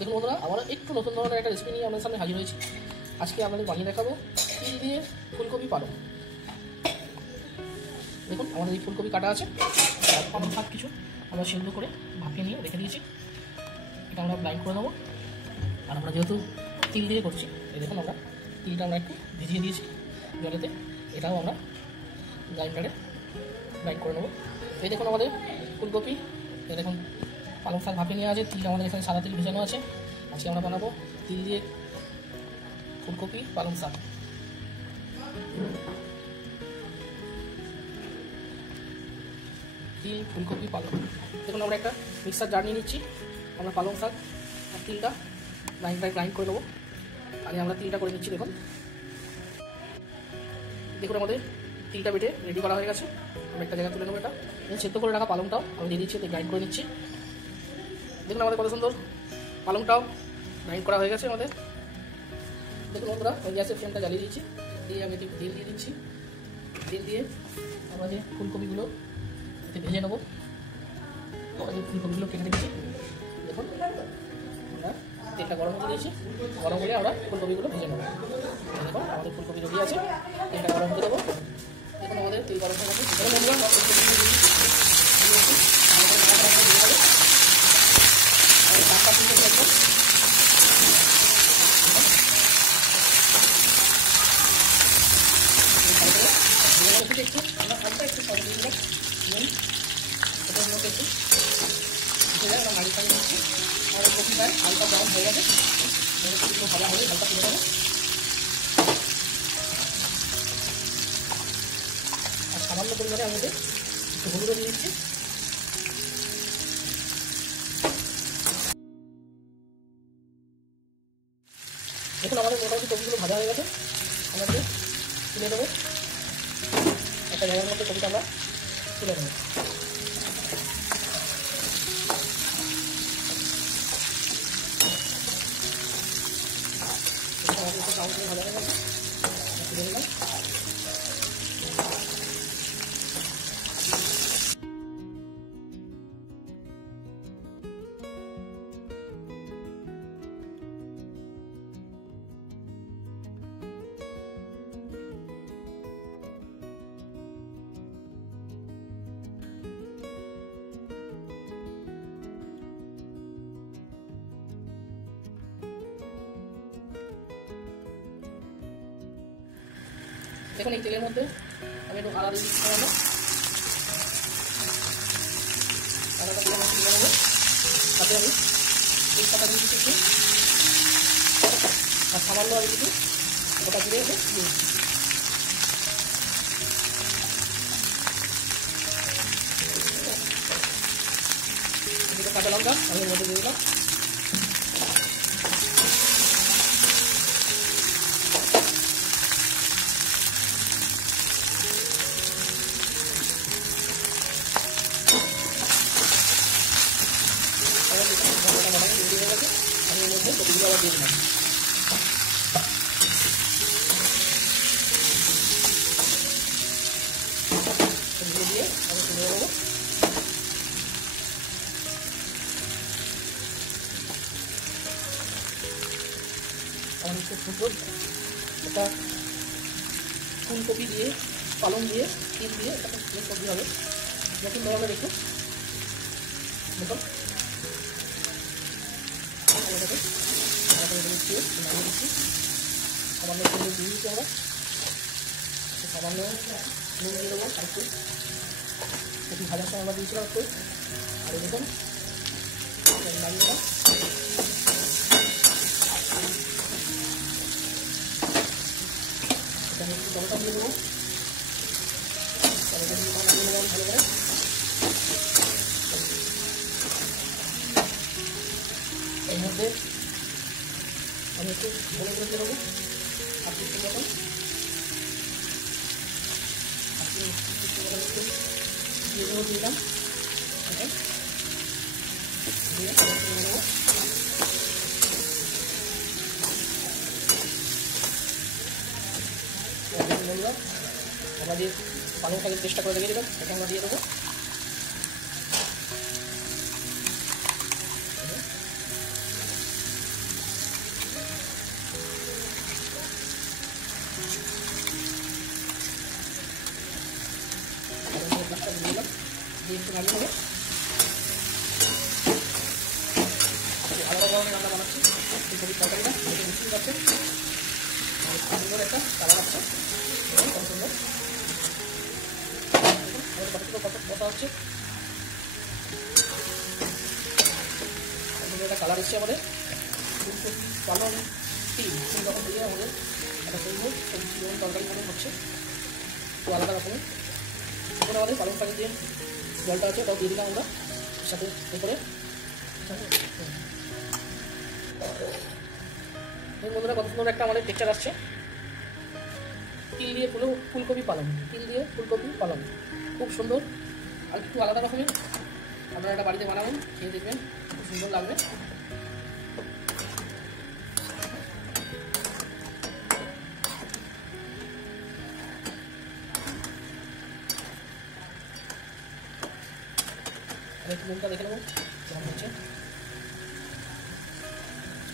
দেখুন বন্ধুরা, আমরা একটু নতুন ধরনের একটা রেসিপি নিয়ে আপনাদের সামনে হাজির হয়েছি। আজকে আপনাদের বানিয়ে দেখাবো তিল দিয়ে ফুলকপি পালং। দেখুন আমাদের এই ফুলকপি কাটা আছে, পালং শাক কিছু আমরা সেদ্ধ করে ভাপিয়ে নিয়ে রেখে দিয়েছি। এটা আমরা ব্লাইন্ড করে নেবো। আর আমরা যেহেতু তিল দিয়ে করছি, এই দেখুন আমরা তিলটা আমরা একটু ভিজিয়ে দিয়েছি জলেতে, এটাও আমরা গ্রাইন্ডারে ব্লাইন্ড করে নেবো। এই দেখুন আমাদের ফুলকপি, এই দেখুন পালং শাক ভাপিয়ে নিয়ে আছে, তিল আমাদের এখানে সাদা তিল ভেজানো আছে। আজকে আমরা বানাবো তিল দিয়ে ফুলকপি পালং শাক। তিল ফুলকপি পালং, দেখুন আমরা একটা মিক্সার জার নিয়ে নিচ্ছি। আমরা পালং শাক আর তিলটা গ্রাইন্ড করে দেবো। আগে আমরা তিলটা করে নিচ্ছি। দেখুন দেখুন আমাদের তিলটা বেটে রেডি করা হয়ে গেছে। আমরা একটা জায়গায় তুলে নেবো। এটা সেদ্ধ করে রাখা পালংটাও আমি দিয়ে দিচ্ছি, গ্রাইন্ড করে নিচ্ছি। দেখুন আমাদের কত সুন্দর পালংটাও গ্রাইন্ড করা হয়ে গেছে আমাদের। দেখুন বন্ধুরা, ওই গ্যাসের ফ্লেমটা জ্বালিয়ে দিচ্ছি, দিয়ে আমি একটু তেল দিয়ে দিচ্ছি। তেল দিয়ে আমরা যে ফুলকপিগুলো এতে ভেজে নেবো। আমাদের ফুলকপিগুলো কেটে দিচ্ছি। দেখুন আমরা তেলটা গরম করে দিয়েছি, গরম হলে আমরা ফুলকপিগুলো ভেজে নেবো। দেখুন আমাদের ফুলকপি রেডি আছে, তেলটা গরম করে দেবো। দেখুন আমাদের তেল গরম হয়ে গেছে। একটু আমরা হালকা একটু সব দিয়ে দিলাম, সেটার মধ্যে একটু আমরা নাড়ি খাড়ি নিচ্ছি। আমাদের কপিটায় হালকা ব্রাউন হয়ে গেছে, একটু ভালো হবে, হালকা তুলে দেবো। আর সামান্য পরিমাণে আমি একটু হলুদও দিয়ে দিচ্ছি। দেখুন আমাদের মোটামুটি কপিগুলো ভাজা হয়ে গেছে, আমাকে তুলে দেবো। একটা জায়গার মধ্যে কপিটা আমরা তুলে দেবো। ভাজা হয়ে গেছে, তুলে দিলাম। দেখুন এই তেলের মধ্যে আমি একটু আদা দিয়ে দিচ্ছি। আদাটা দিয়ে আমি তুলে নেবো। তাতে আমি তেজপাতা দিয়ে দিচ্ছি একটু, আর সামান্য আমি কিছু গোটা জিরে দিয়ে দিচ্ছি। দুটো কাঁচা লঙ্কা আমি এর মধ্যে দিয়ে দিলাম। আমি এর মধ্যে কপিগুলো আবার দিয়ে দিলাম। এগুলো দিয়ে আমি তুলে নেবো। আমাদের খুব সুন্দর এটা ফুলকপি দিয়ে পালং দিয়ে তিল দিয়ে একটা সবজি হবে। নতুন ধরনের একটু দেখুন নামিয়ে দিচ্ছি। সামান্য তেল দিয়ে দিচ্ছি আমরা, সামান্য নুন দিয়ে দেবো আর একটু ভাজার সময় আমরা দিয়েছিলাম একটু। আর দেখুন নামিয়ে দেবো। এখানে একটু জলটা দিয়ে দেবো, জলটা দিয়ে নামিয়ে নেবো ভালো করে। এর মধ্যে আমি একটু ভালো করে দিয়ে দেবো। আপনি একটু মতন দিয়ে দেবো, দিলাম। ওকে দিয়ে নেবো। বন্ধুরা আমরা দিয়ে পালং শাকের চেষ্টা করে দেখে দিলাম, এটা আমরা দিয়ে দেবো। একটু নাড়িয়ে নেবে। আলাদা ধরনের রান্না বানাচ্ছি ফুলকপির তরকারিটা, দেখে বুঝতেই পারছেন সুন্দর একটা কালার আসছে, কত সুন্দর কষা হচ্ছে, একটা কালার এসছে আমাদের ফুলকপি পালং যখন দিয়ে আমাদের একটা সুন্দর সবজি এবং তরকারি মনে হচ্ছে একটু আলাদা রকমের। এখন আমাদের পালং শাকের যে জলটা আছে ওটাও দিয়ে দিলাম আমরা সাথে উপরে। বন্ধুরা কত সুন্দর একটা আমাদের টেক্সচার আসছে, তিল দিয়ে ফুলকপি পালং, তিল দিয়ে ফুলকপি পালং, খুব সুন্দর আর একটু আলাদা রকমের। আপনারা একটা বাড়িতে বানাবেন, খেয়ে দেখবেন খুব সুন্দর লাগবে। একটু নুনটা দেখে নেবো কেমন হচ্ছে,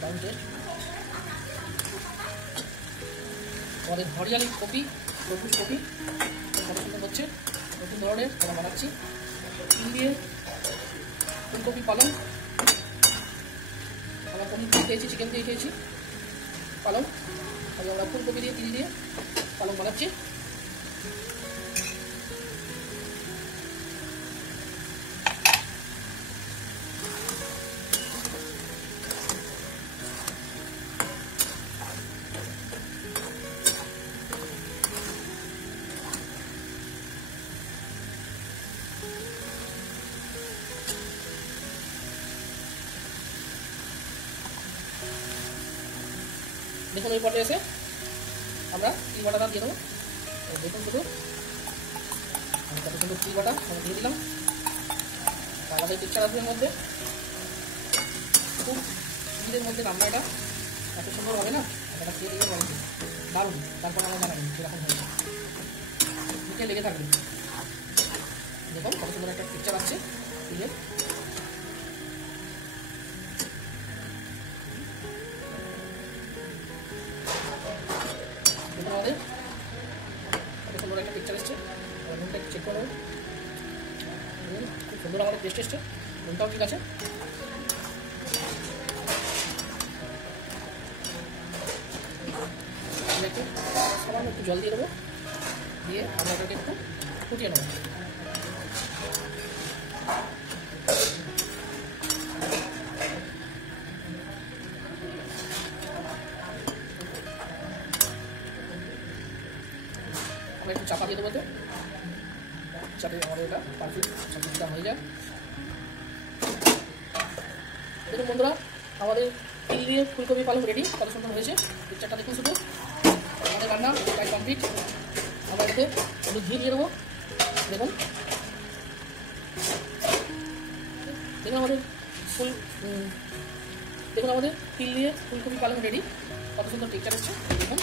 দারুণ টেস্ট। আমাদের হরিয়ালি কপি, সবুজ কপি কত সুন্দর হচ্ছে, নতুন ধরনের আমরা বানাচ্ছি তিল দিয়ে ফুলকপি পালং। আমরা পনির দিয়ে খেয়েছি, চিকেন দিয়ে খেয়েছি পালং, আজ আমরা ফুলকপি দিয়ে তিল দিয়ে পালং বানাচ্ছি। দেখুন এই পটে এসে আমরা তিল বাটাটা দিয়ে দেবো, দেখুন শুধু কত সুন্দর তিল বাটা আমরা দিয়ে দিলাম। আমাদের টেক্সচার আসবে মধ্যে, খুব তিলের মধ্যে রান্না এটা এত সুন্দর হবে না, এটা খেয়ে দিয়ে বলেন দারুণ। তারপর আমরা বানাবেন সেরকম হয়েছে, মুখে লেগে থাকবে। দেখুন কত সুন্দর একটা টেক্সচার আসছে তিলের। আমাদের কত সুন্দর একটা পিকচার এসছে, নুনটা একটু চেক করে নেব। খুব সুন্দর আমাদের টেস্ট এসছে, নুনটাও ঠিক আছে। আমরা একটু সামান্য একটু জল দিয়ে দেবো, দিয়ে আমরা এটাকে একটু ফুটিয়ে নেব। আমরা একটু চাপা দিয়ে দেবো, যাতে আমাদের এটা পারফেক্ট সবজিটা হয়ে যায়। দেখুন বন্ধুরা আমাদের তিল দিয়ে ফুলকপি পালং রেডি, কত সুন্দর হয়েছে পিকচারটা দেখুন শুধু। আমাদের রান্না প্রায় কমপ্লিট। আমরা এতে একটু ঘি দিয়ে দেবো, দেখুন দেখুন আমাদের দেখুন আমাদের তিল দিয়ে ফুলকপি পালং রেডি, কত সুন্দর পিকচার হচ্ছে। দেখুন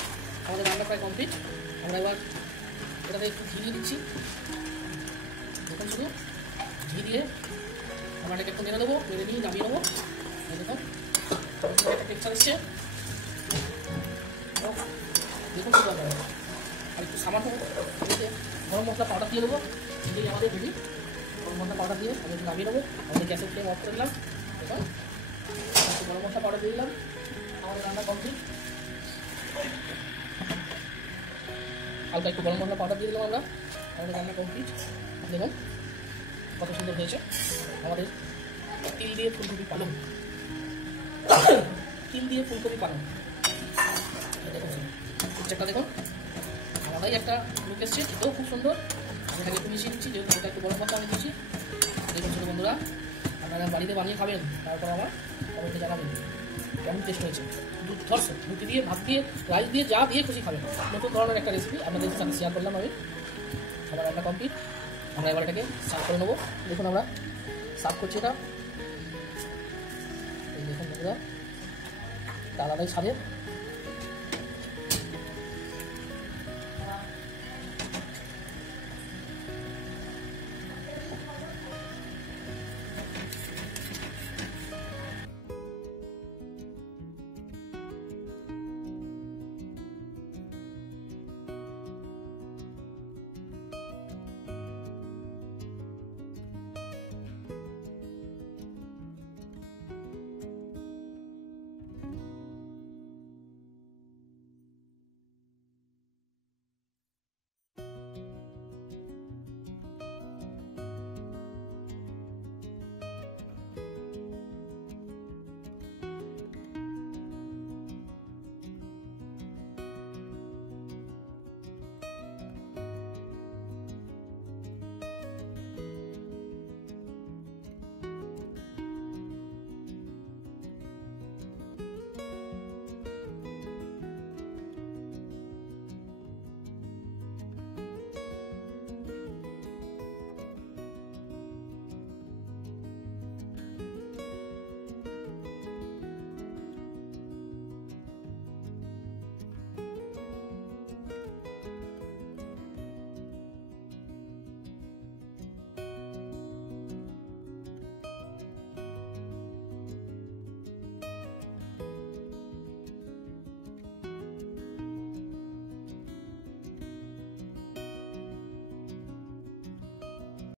আমাদের রান্না প্রায় কমপ্লিট। আমরা এবার এটাতে একটু ঘি দিয়ে দিচ্ছি, দেখুন শুধু ঘি দিয়ে আমরা এটাকে একটু নেড়ে দেবো, নেড়ে নিয়ে নামিয়ে নেবো। দেখুন একটা টেক্সচার এসছে, দেখুন শুধু আমরা আর একটু সামান্য গরম মশলা পাউডার দিয়ে দেবো, দিয়ে আমাদের রেডি। গরম মশলা পাউডার দিয়ে আমি একটু নামিয়ে নেবো। আমাদের গ্যাসের ফ্লেম অফ করে দিলাম, দেখুন একটু গরম মশলা পাউডার দিয়ে দিলাম, আমাদের রান্না কমপ্লিট। হালকা একটু গরম মশলা পাউডার দিয়ে দিলাম আমরা, আমাদের রান্না কমপ্লিট। দেখুন কত সুন্দর হয়েছে আমাদের তিল দিয়ে ফুলকপি পালং, তিল দিয়ে ফুলকপি পালং। দেখুন পিকচারটা দেখুন, আলাদাই একটা লুক এসছে, এটাও খুব সুন্দর। আমি এটাকে একটু মিশিয়ে দিচ্ছি, যেহেতু এটা একটু গরম মশলা আমি দিচ্ছি। দেখুন ছোটো বন্ধুরা আপনারা বাড়িতে বানিয়ে খাবেন, তারপর আমার কমেন্টে জানাবেন কেমন টেস্ট হয়েছে। দুধ রুটি দিয়ে, ভাত দিয়ে, রাইস দিয়ে, যা দিয়ে খুশি খাবেন। নতুন ধরনের একটা রেসিপি আপনাদের সাথে শেয়ার করলাম আমি। আমার রান্না কমপ্লিট। আমরা এবার এটাকে সার্ভ করে নেবো। দেখুন আমরা সার্ভ করছি এটা, এই দেখুন বন্ধুরা আলাদাই স্বাদের।